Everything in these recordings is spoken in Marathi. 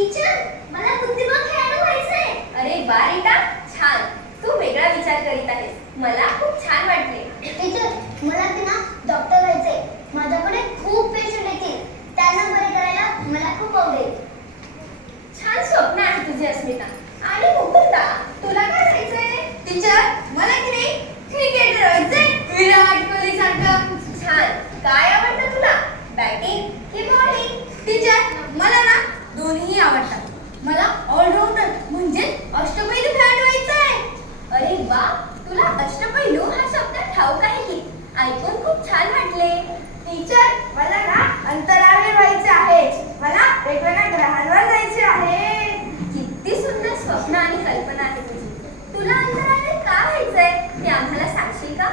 टीचर, मला बुद्धिबळ खेळाडू व्हायचंय. अरे वा रीता, छान. तू वेगळा विचार करीत आहेस. मला खूप छान वाटले. टीचर, मला ते ना डॉक्टर व्हायचंय. माझ्याकडे खूप पेशंट येतील. त्यांना बरे करायला मला खूप आवडेल. छान स्वप्न आहे तुझे अस्मिता. आणि मुकुंदा, तुला काय व्हायचंय? टीचर, मला की नाही क्रिकेटर व्हायचंय, विराट कोहली सारखं. छान. काय आवडतं तुला, बॅटिंग की बॉलिंग? टीचर, मला ना दोन्ही आवडतात. मला ऑलराऊंडर म्हणजे अष्टपैलू खेळाडू व्हायचंय. अरे वा, तुला अष्टपैलू हा शब्द ठाऊक आहे की? ऐकून खूप छान वाटले. टीचर, मला ना अंतराळवीर व्हायचे आहे. मला वेगवेगळ्या ग्रहांवर जायचे आहे. किती सुंदर स्वप्न आणि कल्पना आहे तुझी. तुला अंतराळवीर का व्हायचंय ते आम्हाला सांगशील का?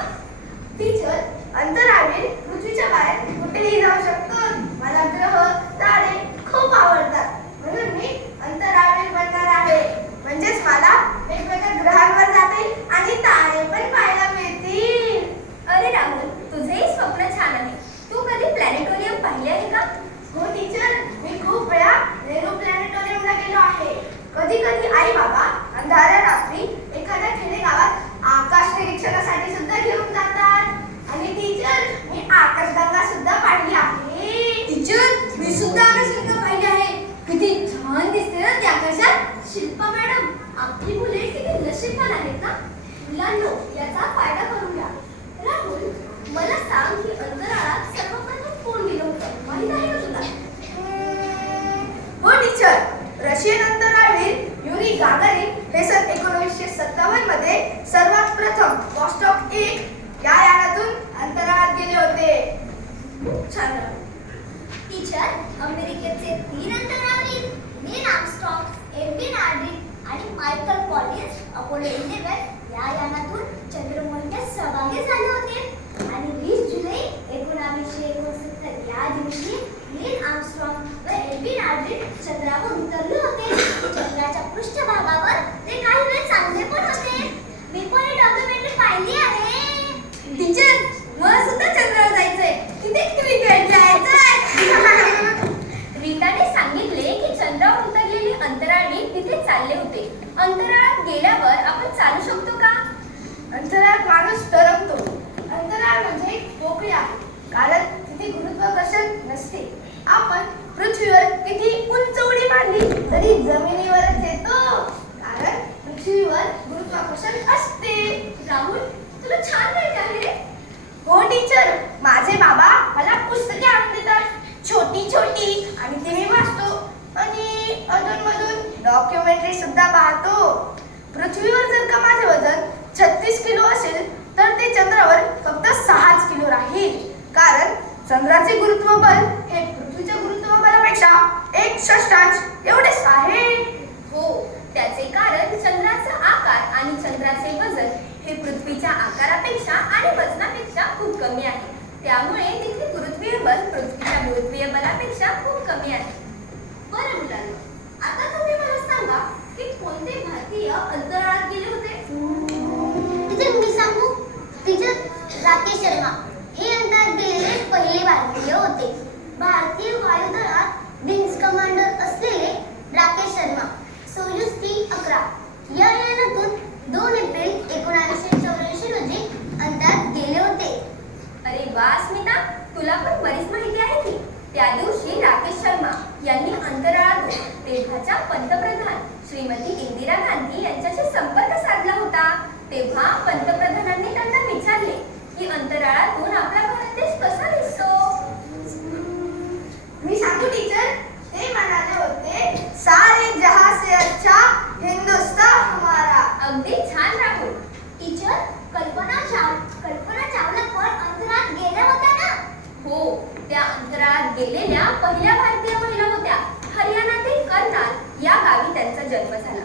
टीचर, अंतराळवीर पृथ्वीच्या बाहेर कुठेही जाऊ शकतो. मला ग्रह तारे खूप आवडतात, म्हणून मी अंतराळवीर बनणार आहे. म्हणजेच मला वेगवेगळ्या ग्रहांवर जाता येईल आणि तारे पण पाहायला मिळतील. अरे राहुल, तुझेही स्वप्न छान आहे. तू कधी प्लॅनेटोरियम पाहिले आहे का? हो टीचर, मी खूप वेळा नेहरू प्लॅनेटोरियमला गेलो आहे. कधी कधी आई बाबा अंधाऱ्या रात्री एखाद्या खेडेगावात आकाश निरीक्षणासाठी सुद्धा घेऊन जातात. आणि टीचर, मी आकाशगंगा सुद्धा पाहिली आहे. टीचर, मी सुद्धा आकाशगंगा पाहिली आहे. किती छान दिसते ना त्या आकाशात. शिल्पा मॅडम, आपली मुले किती नशीबवान आहेत ना. मुलांनो, याचा फायदा करूया. राहुल, मला सांग की अंतराळात सर्वप्रथम कोण गेलं होतं, माहित आहे का तुला? हो टीचर, रशियन अंतराळवीर युरी गागारिन हे सन 1957 मध्ये सर्वात प्रथम व्हॉस्टॉक 1 या यानातून अंतराळात गेले होते. खूप छान राहुल. टीचर, अमेरिकेचे 3 अंतराळवीर नील आर्मस्ट्रॉंग, एल्विन आल्ड्रिन आणि मायकल कॉलिन्स अपोलो 11 या यानातून चंद्रमोहनात सहभागी झाले होते. आणि 20 जुलै 1969 या दिवशी नील आर्मस्ट्रॉंग व एल्विन आल्ड्रिन चंद्रावर उतरले होते. चंद्राच्या पृष्ठभागावर ते काही वेळ चांगले पण होते. मी पण ही डॉक्युमेंटरी पाहिली आहे. टीचर, मला सुद्धा चंद्रावर जायचंय. तिथे क्रिकेट खेळायचंय. रीताने सांगितले की चंद्रावर उतरलेली अंतराळवीर तिथे चालले होते. अंतराळात गेल्यावर आपण चालू शकतो का? अंतराळात माणूस तरंगतो. अंतराळ म्हणजे एक पोकळी आहे, कारण तिथे गुरुत्वाकर्षण नसते. आपण पृथ्वीवर किती उंच उडी मारली तरी जमिनीवरच येतो, कारण पृथ्वीवर गुरुत्वाकर्षण असते. राहुल, तुला छान माहिती आहे रे. हो टीचर, माझे बाबा मला पुस्तके आणून देतात, छोटी छोटी, आणि ती मी वाचतो. आणि अधूनमधून डॉक्युमेंटरी सुद्धा पाहतो. पृथ्वीवर जर का माझे वजन 36 किलो असेल तर ते चंद्रावर फक्त 6 किलो राहील, कारण चंद्राचे गुरुत्वबल हे पृथ्वीच्या गुरुत्वबलापेक्षा 1/6 एवढेच आहे. हो, त्याचे कारण चंद्राचा आकार आणि चंद्राचे वजन हे पृथ्वीच्या आकारापेक्षा आणि वजनापेक्षा खूप कमी आहे. त्यामुळे तिथे गुरुत्वीय बल पृथ्वीच्या गुरुत्वीय बलापेक्षा खूप कमी आहे. बरं मुलांनो, आता तुम्ही मला सांगा की कोणते भारतीय अंतराळात गेले होते? टीचर, मी सांगू? टीचर, राकेश शर्मा हे अंतराळात गेलेले पहिले भारतीय होते. भारतीय वायुदलात विंग्स कमांडर असलेले राकेश शर्मा सोयुज T-11 या यानातून 2 एप्रिल 1984 रोजी अंतराळात गेले होते. अरे वा अस्मिता, तुला पण बरीच माहिती आहे की. त्या दिवशी राकेश शर्मा यांनी अंतराळातून तेव्हाच्या पंतप्रधान श्रीमती इंदिरा गांधी यांच्याशी संपर्क साधला होता. तेव्हा पंतप्रधानांनी त्यांना विचारले की अंतराळातून आपला भारत देश कसा दिसतो? मी सांगू टीचर, ते म्हणाले होते, सारे जहां से अच्छा हिंदुस्तान हमारा. अगदी छान राहुल. टीचर, कल्पना चावला पण अंतराळात गेल्या होत्या ना? हो, त्या अंतराळात गेलेल्या पहिल्या भारतीय महिला होत्या. हरियाणातील कर्नाल या गावी त्यांचा जन्म झाला.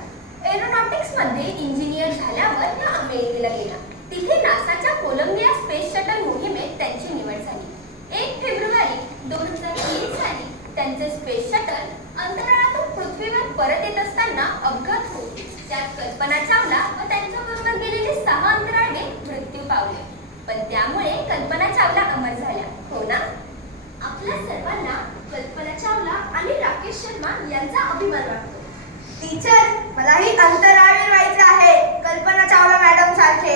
एरोनॉटिक्स मध्ये इंजिनियर झाल्यावर त्या अमेरिकेला गेल्या. तिथे नासाच्या कोलंबिया स्पेस शटल मोहिमेत त्यांची निवड झाली. 1 फेब्रुवारी 2003 साली त्यांचे स्पेस शटल अंतराळातून पृथ्वीवर परत येत असताना अपघात होतो. त्यात कल्पना चावला व त्यांच्याबरोबर गेलेले 6 अंतराळवीर मृत्यू पावले. पण त्यामुळे कल्पना चावला अमर झाल्या, हो ना? आपल्या सर्वांना कल्पना चावला आणि राकेश शर्मा यांचा अभिमान वाटतो. टीचर, मलाही अंतराळवीर व्हायचे आहे, कल्पना चावला मॅडम सारखे.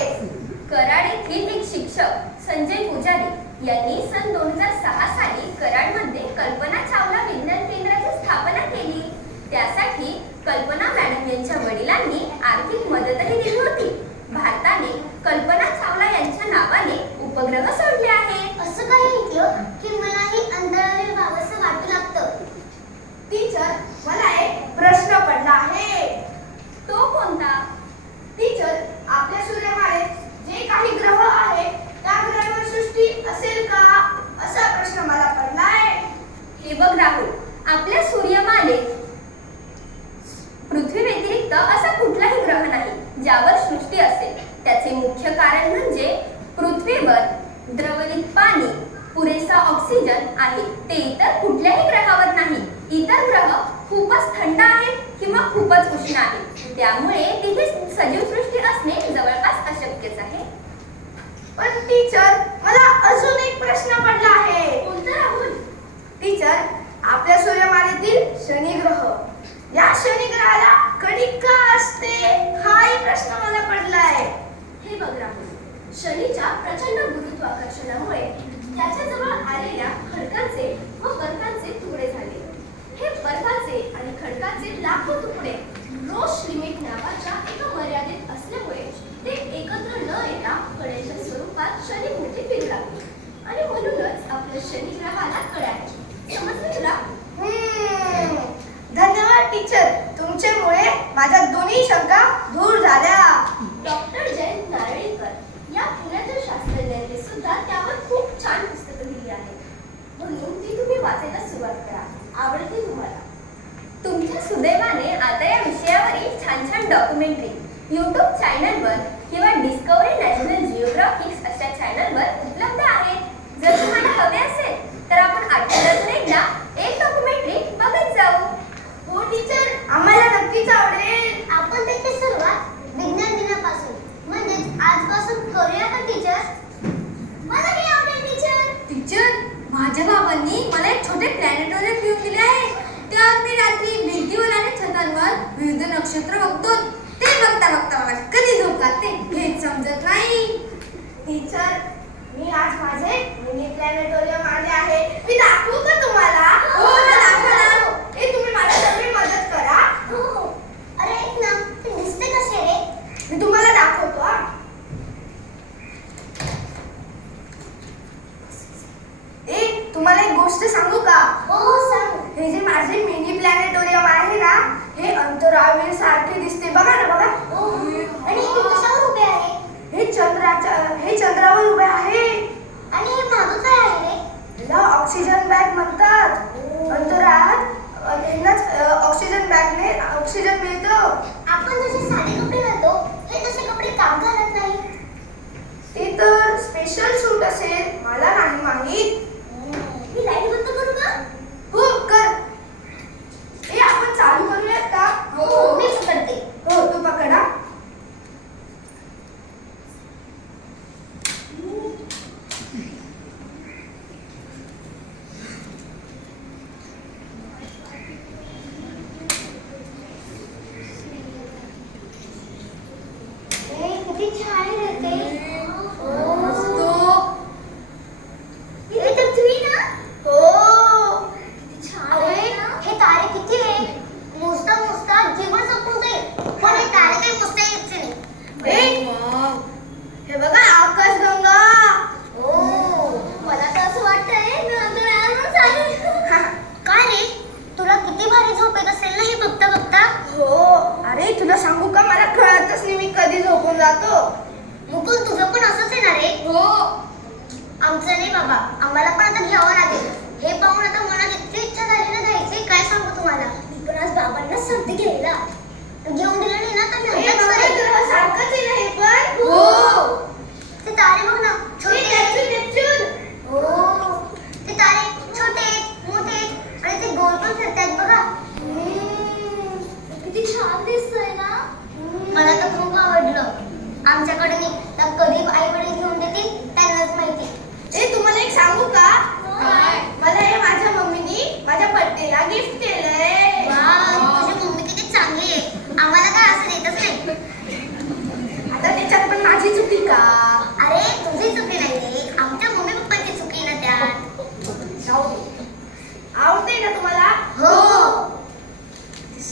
कराड येथील एक शिक्षक संजय पुजारी यांनी सन 2006 साली कराडमध्ये कल्पना चावला विज्ञान केंद्राची स्थापना केली. त्यासाठी कल्पना मॅडम यांच्या वडिलांनी आर्थिक मदतही दिली होती. भारताने कल्पना चावला यांच्या नावाने उपग्रह सोडले आहेत. असं काही ऐकलं की मलाही अंतराळवीर व्हावंसं वाटू लागतं. टीचर, मला एक प्रश्न पडला आहे. तो कोणता? टीचर, आपल्या सूर्यमालेत जे काही ग्रह आहेत त्या ग्रहांवर सृष्टी असेल का, असा प्रश्न मला पडलाय. हे बघ राहुल, आपल्या सूर्यमालेत पृथ्वी व्यतिरिक्त असा कुठलाही ग्रह नाही ज्यावर सृष्टी असेल. त्याचे मुख्य कारण म्हणजे पृथ्वीवर द्रवलित पाणी, पुरेसा ऑक्सिजन आहे. ते इतर कुठल्याही ग्रहावर नाही. इतर ग्रह खूपच थंड आहेत किंवा खूपच उष्ण आहेत. त्यामुळे तिथे सजीव सृष्टी असणे जवळपास अशक्यच आहे. पण टीचर, मला अजून एक प्रश्न पडला आहे. कोणता राहुल? टीचर, आपल्या सूर्यमालेतील शनी ग्रह, या शनी ग्रहाला कधी का असते, हाही प्रश्न मला पडलाय. हे बघ राहुल, शनीच्या प्रचंड गुरुत्वाकर्षणामुळे त्याच्याजवळ आलेल्या खडकाचे व बर्फाचे तुकडे झाले. हे बर्फाचे आणि खडकाचे लाखो तुकडे रोज लिमिट नावाच्या एका मर्यादेत असल्यामुळे ते एकत्र न येता कड्यांच्या स्वरूपात शनीभोवती फिरू लागले आणि म्हणूनच आपल्या शनी ग्रहाला कड्या आहेत. समजलं तुला? धन्यवाद टीचर, तुमच्यामुळे माझ्या दोन्ही शंका दूर झाल्या. डॉक्टर जयंत नारळीकर या पुण्यातील शास्त्रज्ञांनी सुद्धा त्यावर खूप छान पुस्तकं लिहिली आहेत. म्हणून ती तुम्ही वाचायला सुरुवात करा. आवडते तुम्हाला. तुमच्या सुदैवाने आता या विषयावरील छान छान डॉक्युमेंटरी YouTube चॅनलवर किंवा डिस्कवरी नॅशनल जिओग्राफिक्स अशा चॅनलवर उपलब्ध आहेत. जर तुम्हाला हवे असेल तर आपण आठवड्यातून एकदा एक डॉक्युमेंटरी बघत जाऊ. हो टीचर, आम्हाला नक्कीच आवडेल. आपण त्याची सुरुवात विज्ञान दिनापासून म्हणजेच आजपासून करूया का टीचर? मलाही आवडेल टीचर. टीचर, माझ्या बाबांनी मला एक छोटे प्लॅनेटोरियम घेऊन दिले आहे. त्यात मी रात्री भिंतीवर आणि छतांवर विविध नक्षत्र बघतो. ते बघता बघता मला कधी झोप लागते हेच समजत नाही. टीचर, मी आज माझे मिनी प्लॅनेटोरियम आणले आहे. मी दाखवू का तुम्हाला? हो ना, दाखवा ना. हे तुम्ही मला सगळी मदत करा. हो हो. अरे ऐक ना, ते दिसते कसे रे? मी तुम्हाला दाखवतो. तुम्हाला एक गोष्ट सांगू का? हो हो सांग. हे जे माझे मिनी प्लॅनेटोरियम आहे ना, हे अंतराळवीर सारखे दिसते. बघा ना, बघा. हो आणि हे कशावर उभे आहे? हे चंद्रावर उभे आहे. आणि हे मागं काय आहे रे? याला ऑक्सिजन बॅग म्हणतात. अंतराळात ऑक्सिजन बॅगने ऑक्सिजन मिळतं. आपण जसे साधे कपडे घालतो हे तसे कपडे काम घालत नाही. ते तर स्पेशल सूट असेल, मला नाही माहित. मी लाईट बंद करू का? हो कर. हे आपण चालू करूयात का? हो मी पकडते. हो, तू पकडा. किती छान आहे रे ते. तो हे पृथ्वी ना? हो. किती छान आहे ना? हे तारे किती आहे? मोजता मोजता जीवन संपून जाईल. पण हे तारे काही मोजता यायचे नाही. वाव. हे बघा, आकाशगंगा. हो मला तर असं वाटतंय मी अंतराळावर चालेल. काय रे, तुला किती भारी झोप येत असेल ना हे बघता बघता? हो. अरे तुला सांगू का, मला कळतच नाही मी कधी झोपून जातो. मुकुंद तुझं पण असंच आहे ना रे? हो. आमचं नाही बाबा, आम्हाला पण आता घ्यावं लागेल. हे पाहून आता मनात इतकी इच्छा झाली ना घ्यायची, काय सांगू तुम्हाला. मी पण आज बाबांना सांगते घ्यायला. घेऊन दिलं नाही ना तर मी हे अभ्यास करेन. नवग्रह सारखंच आहे ना हे पण? हो. ते तारे बघ ना, छोटे आहेत. नेपच्यून. हो ते तारे छोटे आहेत, मोठे आहेत आणि ते गोल पण फिरतायत बघा. किती छान दिसतंय ना. मला तर खूप आवडलं. आमच्याकडे नाही तर कधी आई वडील घेऊन देतील त्यांनाच माहिती. ए, तुम्हाला एक सांगू का? काय? मला हे माझ्या मम्मीनी तिला गिफ्ट केलंय. तुझी मम्मी किती चांगली आहे. आम्हाला काय असं देतच नाही. आता त्याच्यात पण माझी चुकी का? अरे तुझी चुकी नाही रे, आमच्या मम्मी पप्पाची चुकी ना त्यात. जाऊ दे. आवडते ना तुम्हाला? हो.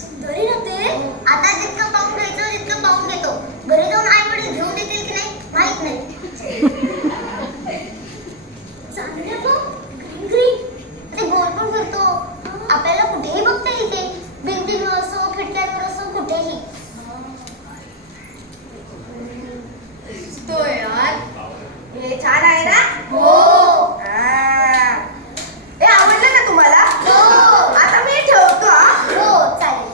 सुंदरी ना ते. आता जितकं पाहून घ्यायचं तितकं पाहून घेतो. घरी जाऊन आई वडील घेऊन देतील की नाही माहित नाही. चांगलं बघ, ग्रीन ग्रीन. ते गोल पण फिरतो. आपल्याला कुठेही बघता येते. भिंतीवर असो, खिडक्यांवर असो, कुठेही. तो यार हे छान आहे ना? हो. हे आवडलं ना तुम्हाला? हो. आता मी ठेवतो हा. हो चालेल.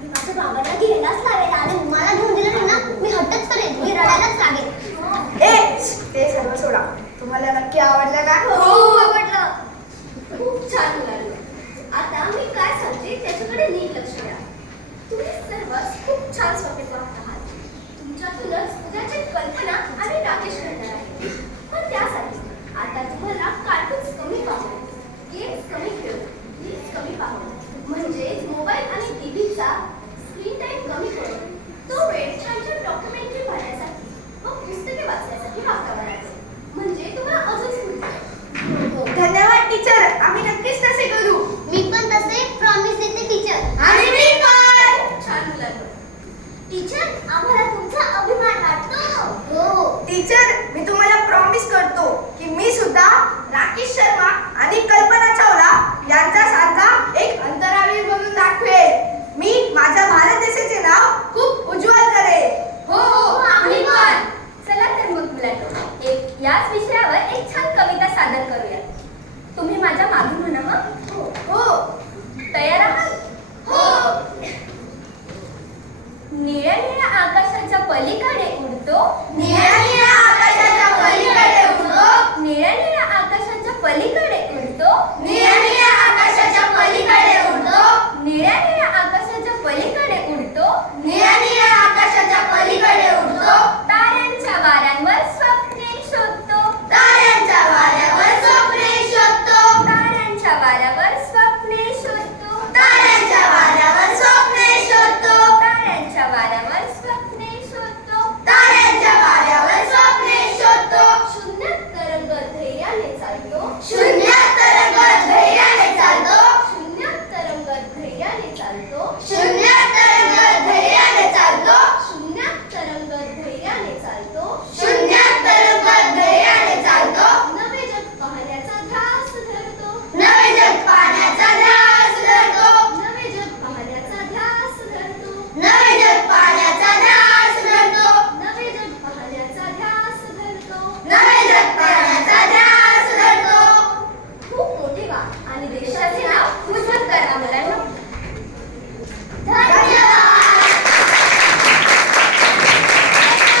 मी माझ्या बाबांना घ्यायलाच लागेल आणि मला घेऊन दिलं नाही ना मी हट्टच करेन. मी रडायलाच लागेल. ते सर्व सोडा. तुम्हाला नक्की आवडलं का? हो आवडलं. खूप छान मुलांना. आता मी काय सांगते त्याच्याकडे नीट लक्ष द्या. तुम्ही सर्वच खूप छान स्वप्न पाहत आहात. तुमच्यातूनच उद्याची कल्पना आणि राकेश घडणार आहे. पण त्यासाठी आता तुम्हाला कार्टून्स कमी पाहून, गेम्स कमी खेळून, रील्स कमी पाहून, म्हणजेच मोबाईल आणि टीव्हीचा स्क्रीन टाइम कमी करून तो वेळ छान छान डॉक्युमेंटरी पाहण्यासाठी व पुस्तके वाचण्यासाठी वापरावा लागेल. म्हणजे तुम्हाला अजून स्फूर्ती येईल. धन्यवाद टीचर. आम्ही